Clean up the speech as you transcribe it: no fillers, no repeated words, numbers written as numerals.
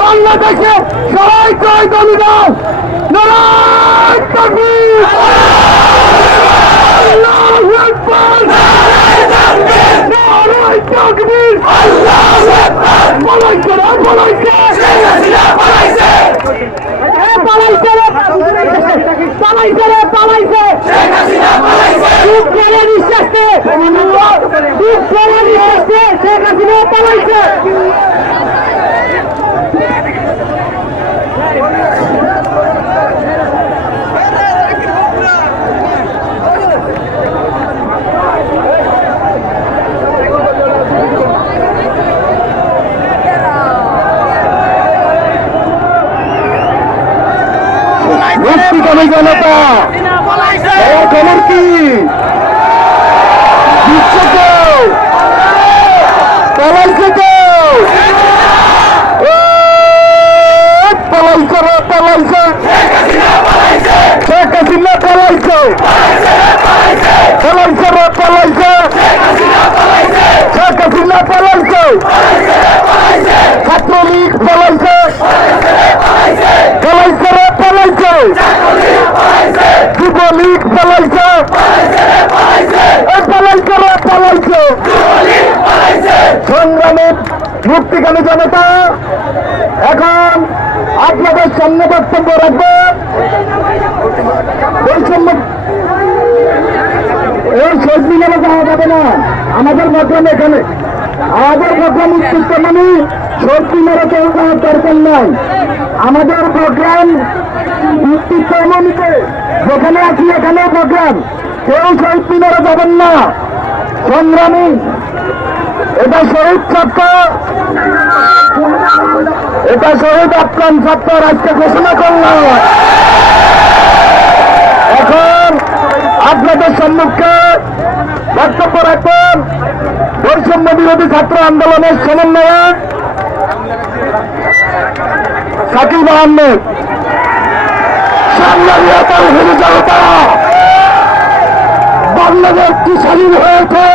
বাংলাদেশে সবাই জয় দলিদাস নারায়ণ তাকবীর আল্লাহু আকবার নারায়ণ তাকবীর আল্লাহু আকবার পালাইছে শেখ হাসিনা পালাইছে শেখ হাসিনা পালাইছে দুঃখ করে নিঃশ্বাসে শেখ হাসিনা পালাইছে মুক্তিকামী জনতা খবর কি পালাইছে শেখ হাসিনা পালাইছে ছাত্রলীগ পালাইছে যুবলীগ পালাইছে সংগ্রামী মুক্তিকামী জনতা এখন আপনাদের সামনে বক্তব্য রাখবো। এই শেষ মিলে যাওয়া যাবে না, আমাদের প্রোগ্রাম এখানে, আমাদের প্রোগ্রাম উৎকৃষ্ট মানে সত্যি মেরে কেউ যাওয়ার দরকার নাই। আমাদের প্রোগ্রাম উৎকৃষ্ট মনিতে যেখানে আছি এখানে প্রোগ্রাম, কেউ শহীদ মিনারে যাবেন না। সংগ্রামী এটা শহীদ ছাত্র, এটা শহীদ আফগান ছাত্র আজকে ঘোষণা করলাম। এখন আপনাদের সম্মুখে বক্তব্য রাখবেন বৈষম্য বিরোধী ছাত্র আন্দোলনের সমন্বয়ক সাকিব আহমেদ। বাংলাদেশ কি স্বাধীন হয়েছে?